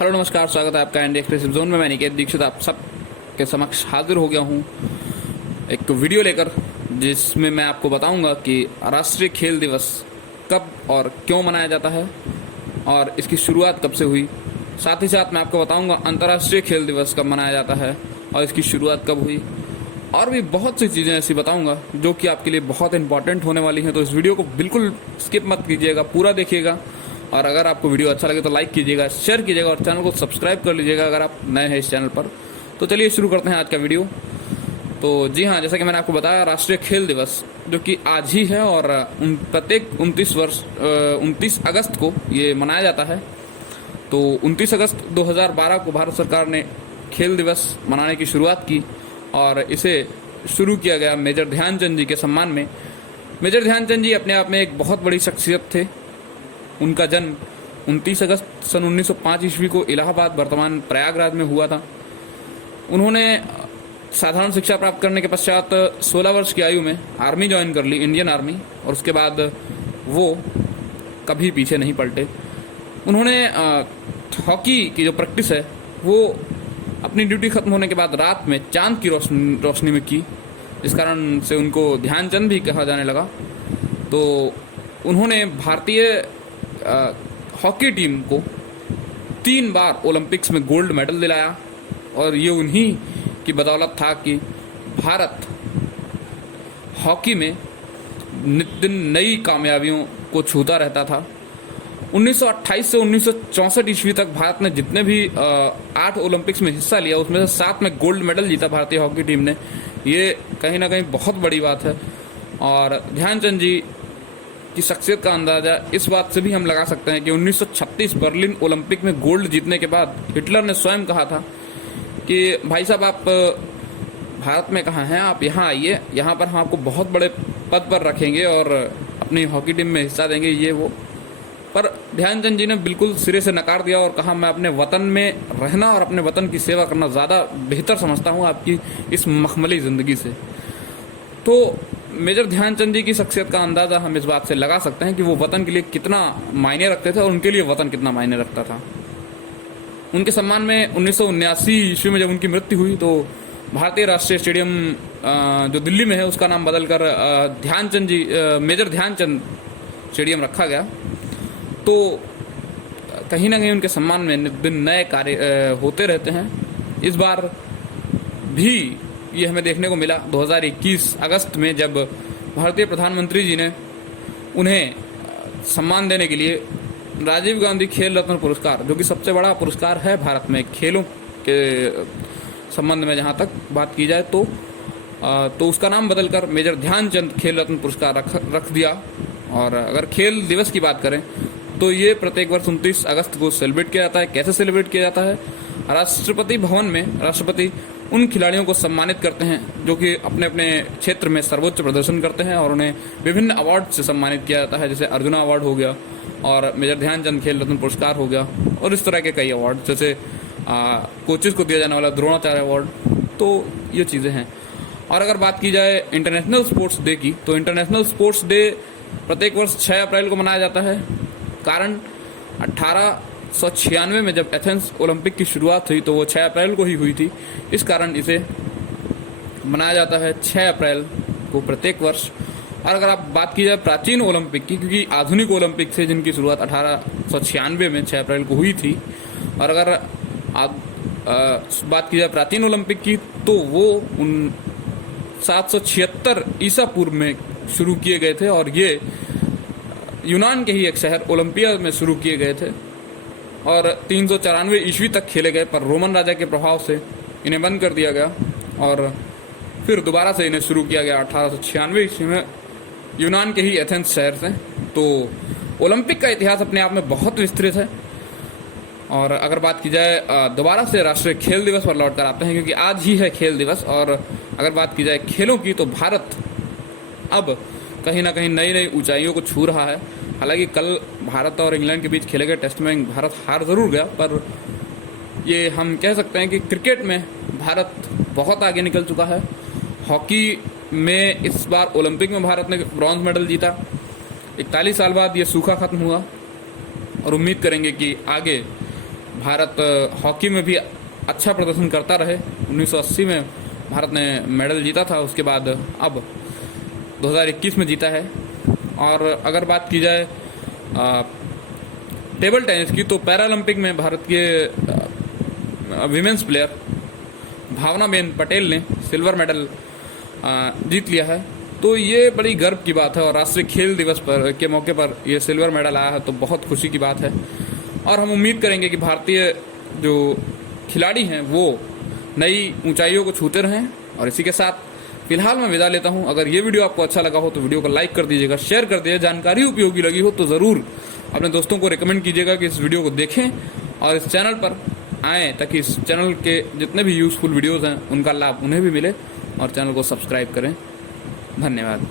Hello नमस्कार, स्वागत है आपका इंडिया एक्सप्रेसिव जोन में। मैं निकेत दीक्षित आप सब के समक्ष हाजिर हो गया हूँ एक वीडियो लेकर, जिसमें मैं आपको बताऊंगा कि राष्ट्रीय खेल दिवस कब और क्यों मनाया जाता है और इसकी शुरुआत कब से हुई। साथ ही साथ मैं आपको बताऊंगा अंतर्राष्ट्रीय खेल दिवस कब मनाया जाता है और इसकी शुरुआत कब हुई, और भी बहुत सी चीज़ें ऐसी बताऊंगा जो कि आपके लिए बहुत इंपॉर्टेंट होने वाली हैं। तो इस वीडियो को बिल्कुल स्किप मत कीजिएगा, पूरा देखिएगा। और अगर आपको वीडियो अच्छा लगे तो लाइक कीजिएगा, शेयर कीजिएगा और चैनल को सब्सक्राइब कर लीजिएगा अगर आप नए हैं इस चैनल पर। तो चलिए शुरू करते हैं आज का वीडियो। तो जी हाँ, जैसा कि मैंने आपको बताया, राष्ट्रीय खेल दिवस जो कि आज ही है और प्रत्येक 29 अगस्त को ये मनाया जाता है। तो 29 अगस्त 2012 को भारत सरकार ने खेल दिवस मनाने की शुरुआत की और इसे शुरू किया गया मेजर ध्यानचंद जी के सम्मान में। मेजर ध्यानचंद जी अपने आप में एक बहुत बड़ी शख्सियत थे। उनका जन्म 29 अगस्त सन 1905 ईस्वी को इलाहाबाद वर्तमान प्रयागराज में हुआ था। उन्होंने साधारण शिक्षा प्राप्त करने के पश्चात 16 वर्ष की आयु में आर्मी ज्वाइन कर ली, इंडियन आर्मी, और उसके बाद वो कभी पीछे नहीं पलटे। उन्होंने हॉकी की जो प्रैक्टिस है वो अपनी ड्यूटी खत्म होने के बाद रात में चांद की रोशनी में की, जिस कारण से उनको ध्यानचंद भी कहा जाने लगा। तो उन्होंने भारतीय हॉकी टीम को 3 बार ओलंपिक्स में गोल्ड मेडल दिलाया और ये उन्हीं की बदौलत था कि भारत हॉकी में नित्य नई कामयाबियों को छूता रहता था। 1928 से 1964 ईस्वी तक भारत ने जितने भी 8 ओलंपिक्स में हिस्सा लिया, उसमें से 7 में गोल्ड मेडल जीता भारतीय हॉकी टीम ने। ये कहीं ना कहीं बहुत बड़ी बात है। और ध्यानचंद जी की शख्सियत का अंदाजा इस बात से भी हम लगा सकते हैं कि 1936 बर्लिन ओलंपिक में गोल्ड जीतने के बाद हिटलर ने स्वयं कहा था कि भाई साहब, आप भारत में कहाँ हैं, आप यहाँ आइए, यहाँ पर हम आपको बहुत बड़े पद पर रखेंगे और अपनी हॉकी टीम में हिस्सा देंगे, ये वो। पर ध्यानचंद जी ने बिल्कुल सिरे से नकार दिया और कहा, मैं अपने वतन में रहना और अपने वतन की सेवा करना ज़्यादा बेहतर समझता हूँ आपकी इस मखमली ज़िंदगी से। तो मेजर ध्यानचंद जी की शख्सियत का अंदाज़ा हम इस बात से लगा सकते हैं कि वो वतन के लिए कितना मायने रखते थे और उनके लिए वतन कितना मायने रखता था। उनके सम्मान में 1979 ईस्वी में जब उनकी मृत्यु हुई तो भारतीय राष्ट्रीय स्टेडियम जो दिल्ली में है उसका नाम बदलकर मेजर ध्यानचंद स्टेडियम रखा गया। तो कहीं ना कहीं उनके सम्मान में दिन नए कार्य होते रहते हैं। इस बार भी ये हमें देखने को मिला 2021 अगस्त में, जब भारतीय प्रधानमंत्री जी ने उन्हें सम्मान देने के लिए राजीव गांधी खेल रत्न पुरस्कार, जो कि सबसे बड़ा पुरस्कार है भारत में खेलों के संबंध में जहाँ तक बात की जाए, तो उसका नाम बदलकर मेजर ध्यानचंद खेल रत्न पुरस्कार रख दिया। और अगर खेल दिवस की बात करें तो ये प्रत्येक वर्ष 29 अगस्त को सेलिब्रेट किया जाता है। कैसे सेलिब्रेट किया जाता है? राष्ट्रपति भवन में राष्ट्रपति उन खिलाड़ियों को सम्मानित करते हैं जो कि अपने अपने क्षेत्र में सर्वोच्च प्रदर्शन करते हैं और उन्हें विभिन्न अवार्ड से सम्मानित किया जाता है, जैसे अर्जुना अवार्ड हो गया और मेजर ध्यानचंद खेल रत्न पुरस्कार हो गया, और इस तरह के कई अवार्ड, जैसे कोचेस को दिया जाने वाला द्रोणाचार्य अवार्ड। तो ये चीज़ें हैं। और अगर बात की जाए इंटरनेशनल स्पोर्ट्स डे की, तो इंटरनेशनल स्पोर्ट्स डे प्रत्येक वर्ष 6 अप्रैल को मनाया जाता है। कारण 1896 में जब एथेंस ओलंपिक की शुरुआत हुई तो वो 6 अप्रैल को ही हुई थी। इस कारण इसे मनाया जाता है 6 अप्रैल को प्रत्येक वर्ष। और अगर आप बात की जाए प्राचीन ओलंपिक की, क्योंकि आधुनिक ओलंपिक से जिनकी शुरुआत 1896 में 6 अप्रैल को हुई थी, और अगर बात की जाए प्राचीन ओलंपिक की तो वो 776 ईसा पूर्व में शुरू किए गए थे और ये यूनान के ही एक शहर ओलंपिया में शुरू किए गए थे और 394 ईस्वी तक खेले गए। पर रोमन राजा के प्रभाव से इन्हें बंद कर दिया गया और फिर दोबारा से इन्हें शुरू किया गया 1896 ईस्वी में यूनान के ही एथेंस शहर से। तो ओलंपिक का इतिहास अपने आप में बहुत विस्तृत है। और अगर बात की जाए दोबारा से राष्ट्रीय खेल दिवस पर लौट कर आते हैं, क्योंकि आज ही है खेल दिवस। और अगर बात की जाए खेलों की, तो भारत अब कहीं ना कहीं नई नई ऊंचाइयों को छू रहा है। हालांकि कल भारत और इंग्लैंड के बीच खेले गए टेस्ट में भारत हार ज़रूर गया, पर ये हम कह सकते हैं कि क्रिकेट में भारत बहुत आगे निकल चुका है। हॉकी में इस बार ओलंपिक में भारत ने ब्रॉन्ज मेडल जीता। 41 साल बाद ये सूखा खत्म हुआ और उम्मीद करेंगे कि आगे भारत हॉकी में भी अच्छा प्रदर्शन करता रहे। 1980 में भारत ने मेडल जीता था, उसके बाद अब 2021 में जीता है। और अगर बात की जाए टेबल टेनिस की, तो पैरालंपिक में भारत के विमेंस प्लेयर भावनाबेन पटेल ने सिल्वर मेडल जीत लिया है। तो ये बड़ी गर्व की बात है और राष्ट्रीय खेल दिवस पर के मौके पर ये सिल्वर मेडल आया है, तो बहुत खुशी की बात है। और हम उम्मीद करेंगे कि भारतीय जो खिलाड़ी हैं वो नई ऊंचाइयों को छूते रहें। और इसी के साथ फिलहाल मैं विदा लेता हूं। अगर ये वीडियो आपको अच्छा लगा हो तो वीडियो को लाइक कर दीजिएगा, शेयर कर दीजिएगा। जानकारी उपयोगी लगी हो तो ज़रूर अपने दोस्तों को रिकमेंड कीजिएगा कि इस वीडियो को देखें और इस चैनल पर आएँ, ताकि इस चैनल के जितने भी यूज़फुल वीडियोज़ हैं उनका लाभ उन्हें भी मिले। और चैनल को सब्सक्राइब करें। धन्यवाद।